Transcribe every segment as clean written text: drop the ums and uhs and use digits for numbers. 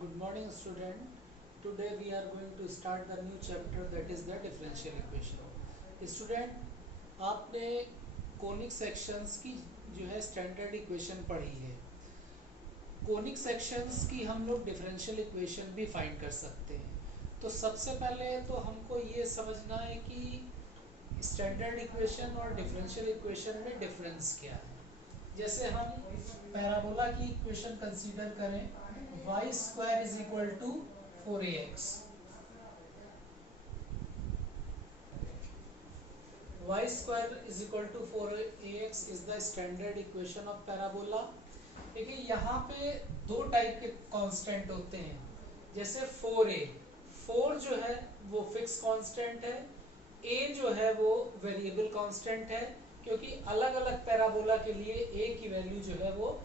Good morning, student. Today we are going to start the new chapter, that is the differential equation. Student, आपने conic sections की जो है standard equation पढ़ी है। Conic sections की हम लोग डिफरेंशियल इक्वेशन भी फाइंड कर सकते हैं। तो सबसे पहले तो हमको ये समझना है कि स्टैंडर्ड इक्वेशन और डिफरेंशियल इक्वेशन में डिफरेंस क्या है। जैसे हम पैराबोला की इक्वेशन कंसीडर करें, y square is equal to 4ax, y square is equal to 4ax is the standard equation of parabola। देखिए यहाँ पे दो टाइप के कांस्टेंट होते हैं। जैसे 4a, 4 जो है वो फिक्स कांस्टेंट है, a जो है वो वेरिएबल कांस्टेंट है, क्योंकि अलग अलग पैराबोला के लिए a की वैल्यू जो है वो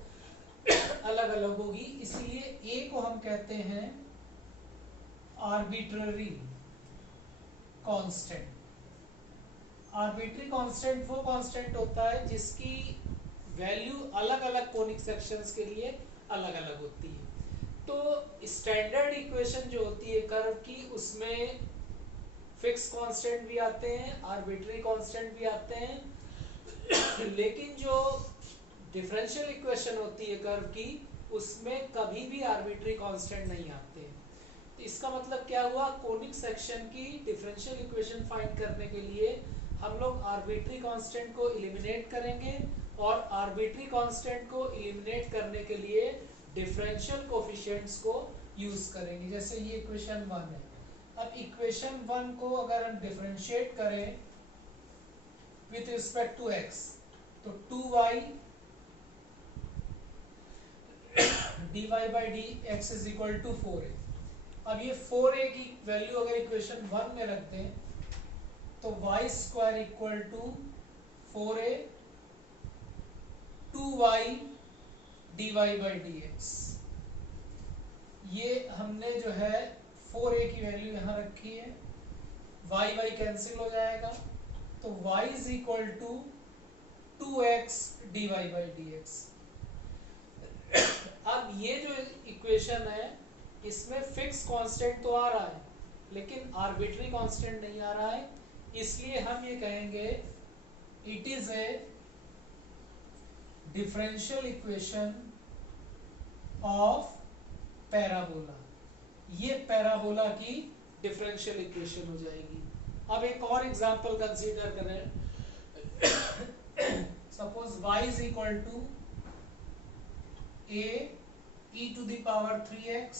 अलग अलग होगी, इसीलिए a को हम कहते हैं आर्बिट्ररी कांस्टेंट। आर्बिट्ररी कांस्टेंट वो कांस्टेंट होता है जिसकी वैल्यू अलग अलग कोनिक सेक्शंस के लिए अलग अलग होती है। तो स्टैंडर्ड इक्वेशन जो होती है कर्व की, उसमें फिक्स कांस्टेंट भी आते हैं, आर्बिट्ररी कांस्टेंट भी आते हैं लेकिन जो डिफरेंशियल इक्वेशन होती है कर्व की, उसमें कभी भी आर्बिट्ररी कांस्टेंट नहीं आते हैं। तो इसका मतलब क्या हुआ, कोनिक सेक्शन की डिफरेंशियल इक्वेशन फाइंड करने के लिए हम लोग आर्बिट्ररी कांस्टेंट को एलिमिनेट करेंगे, और आर्बिट्ररी कांस्टेंट को एलिमिनेट करने के लिए डिफरेंशियल कोफिशिएंट्स को यूज करेंगे। जैसे ये इक्वेशन 1 है। अब इक्वेशन 1 को अगर हम डिफरेंशिएट करें विथ रिस्पेक्ट टू x, तो 2y dy by dx is equal to 4a। अब ये 4a की वैल्यू अगर इक्वेशन 1 में रख दें तो y square equal to 4a 2y dy by dx। ये हमने जो है 4a की वैल्यू यहाँ रखी है, y कैंसिल हो जाएगा, तो y is equal to 2x dy by dx। अब ये जो इक्वेशन है, इसमें फिक्स कांस्टेंट तो आ रहा है लेकिन आर्बिट्ररी कांस्टेंट नहीं आ रहा है, इसलिए हम ये कहेंगे it is a differential equation of parabola. ये पैराबोला की डिफरेंशियल इक्वेशन हो जाएगी। अब एक और एग्जांपल कंसीडर करें। Suppose y is equal to a e to the power 3x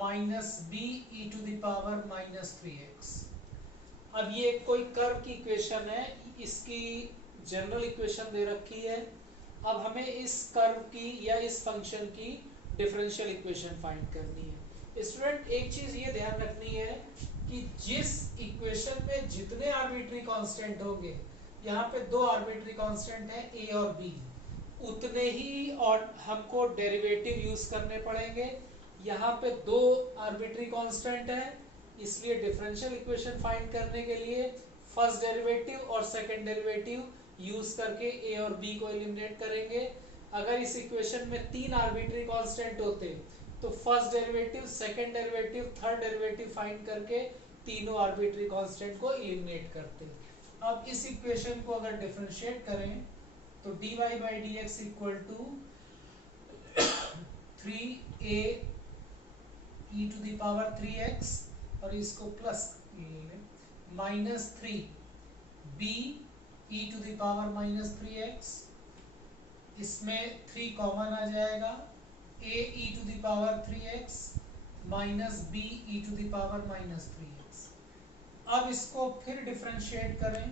minus b e to the power minus 3x। अब ये कोई कर्व की इक्वेशन है, इसकी जनरल इक्वेशन दे रखी है। अब हमें इस कर्व की या इस फंक्शन की डिफरेंशियल इक्वेशन फाइंड करनी है। स्टूडेंट, एक चीज ये ध्यान रखनी है कि जिस इक्वेशन में जितने आर्बिट्ररी कांस्टेंट होंगे, यहाँ पे दो आर्बिट्ररी कांस्टेंट हैं a और b, उतने ही और हमको डेरिवेटिव यूज करने पड़ेंगे। यहाँ पे दो आर्बिट्ररी कांस्टेंट है, इसलिए डिफरेंशियल इक्वेशन फाइंड करने के लिए फर्स्ट डेरिवेटिव और सेकंड डेरिवेटिव यूज करके a और b को एलिमिनेट करेंगे। अगर इस इक्वेशन में तीन आर्बिट्ररी कांस्टेंट होते तो first derivative, second derivative, third derivative find करके तीनों आर्बिट्ररी कांस्टेंट को एलिमिनेट करते। अब इस इक्वेशन को अगर डिफरेंशिएट करें तो dy by dx equal to 3a e to the power 3x, और इसको plus minus 3b e to the power minus 3x, इसमें 3 कॉमन आ जाएगा, a e to the power 3x minus b e to the power minus 3x। अब इसको फिर differentiate करें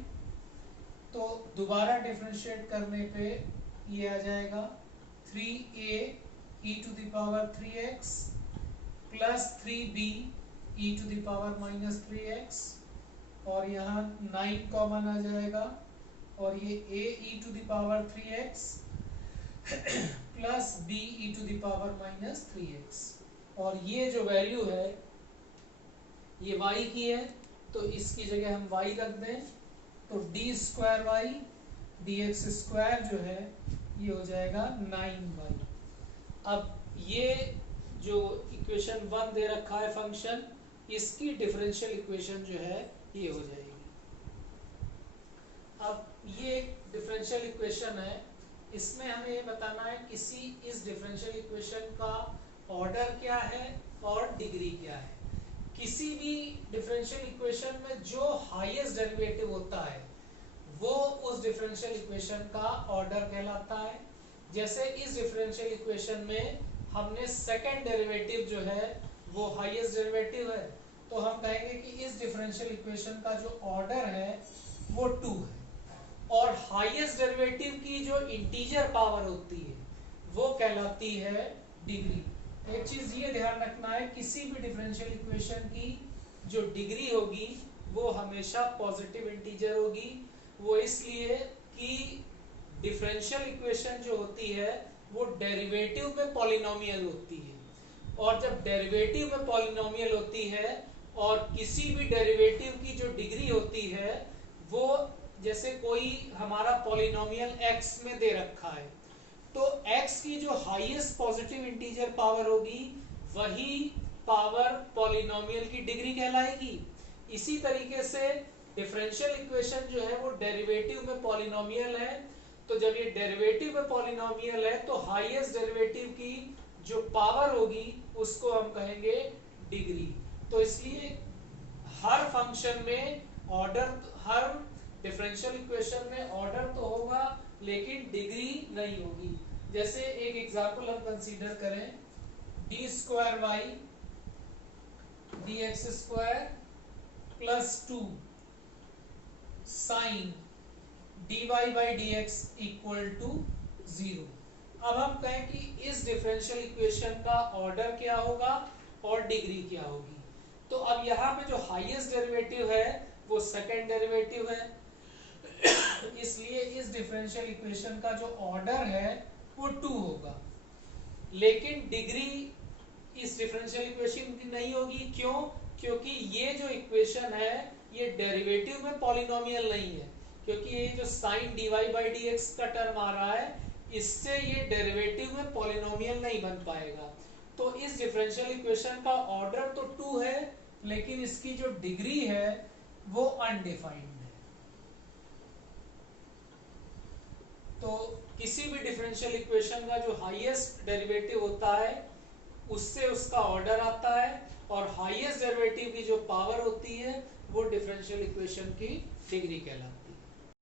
तो दोबारा डिफरेंशिएट करने पे ये आ जाएगा 3a e to the power 3x plus 3b e to the power minus 3x, और यहाँ 9 कॉमन आ जाएगा, और ये a e to the power 3x plus b e to the power minus 3x, और ये जो वैल्यू है ये y की है, तो इसकी जगह हम y रख दें, तो d square y d x square जो है ये हो जाएगा 9y। अब ये जो इक्वेशन 1 दे रखा है फंक्शन, इसकी डिफरेंशियल इक्वेशन जो है ये हो जाएगी। अब ये एक डिफरेंशियल इक्वेशन है, इसमें हमें ये बताना है किसी इस डिफरेंशियल इक्वेशन का ऑर्डर क्या है और डिग्री क्या है। किसी भी डिफरेंशियल इक्वेशन में जो हाईएस्ट डेरिवेटिव होता है वो उस डिफरेंशियल इक्वेशन का ऑर्डर कहलाता है। जैसे इस डिफरेंशियल इक्वेशन में हमने सेकंड डेरिवेटिव जो है वो हाईएस्ट डेरिवेटिव है, तो हम कहेंगे कि इस डिफरेंशियल इक्वेशन का जो ऑर्डर है वो 2 है। और हाईएस्ट डेरिवेटिव की जो इंटीजर पावर होती है वो कहलाती है डिग्री। एक चीज ये ध्यान रखना है, किसी भी डिफरेंशियल इक्वेशन की जो डिग्री होगी वो हमेशा पॉजिटिव इंटीजर होगी। वो इसलिए कि डिफरेंशियल इक्वेशन जो होती है वो डेरिवेटिव में पॉलिनोमियल होती है, और जब डेरिवेटिव में पॉलिनोमियल होती है और किसी भी डेरिवेटिव की जो डिग्री होती है वो, जैसे कोई हमारा पॉलिनोमियल x में दे रखा है, तो x की जो हाईएस्ट पॉजिटिव इंटीजर पावर होगी वही पावर पॉलिनोमियल की डिग्री कहलाएगी। इसी तरीके से डिफरेंशियल इक्वेशन जो है वो डेरिवेटिव में पॉलिनोमियल है, तो जब ये डेरिवेटिव में पॉलिनोमियल है तो हाईएस्ट डेरिवेटिव की जो पावर होगी उसको हम कहेंगे डिग्री। तो इसलिए हर फंक्शन में ऑर्डर, हर डिफरेंशियल इक्वेशन में ऑर्डर तो होगा लेकिन डिग्री नहीं होगी। जैसे एक एग्जांपल हम कंसीडर करें, d square y d x square plus 2 sine d y by d x equal to 0। अब हम कहें कि इस डिफरेंशियल इक्वेशन का ऑर्डर क्या होगा और डिग्री क्या होगी। तो अब यहाँ पे जो हाईएस्ट डेरिवेटिव है वो सेकंड डेरिवेटिव है, इसलिए इस डिफरेंशियल इक्वेशन का जो ऑर्डर है वो 2 होगा, लेकिन डिग्री इस डिफरेंशियल इक्वेशन की नहीं होगी। क्यों? क्योंकि ये जो इक्वेशन है ये डेरिवेटिव में पॉलिनोमियल नहीं है, क्योंकि ये जो sine d y by d x का टर्म आ रहा है इससे ये डेरिवेटिव में पॉलिनोमियल नहीं बन पाएगा। तो इस डिफरेंशियल इक्वेशन का ऑर्डर तो 2 है लेकिन इसकी जो डिग्री है वो अनडिफाइंड है। तो किसी भी डिफरेंशियल इक्वेशन का जो हाईएस्ट डेरिवेटिव होता है उससे उसका ऑर्डर आता है, और हाईएस्ट डेरिवेटिव की जो पावर होती है वो डिफरेंशियल इक्वेशन की डिग्री कहलाती है।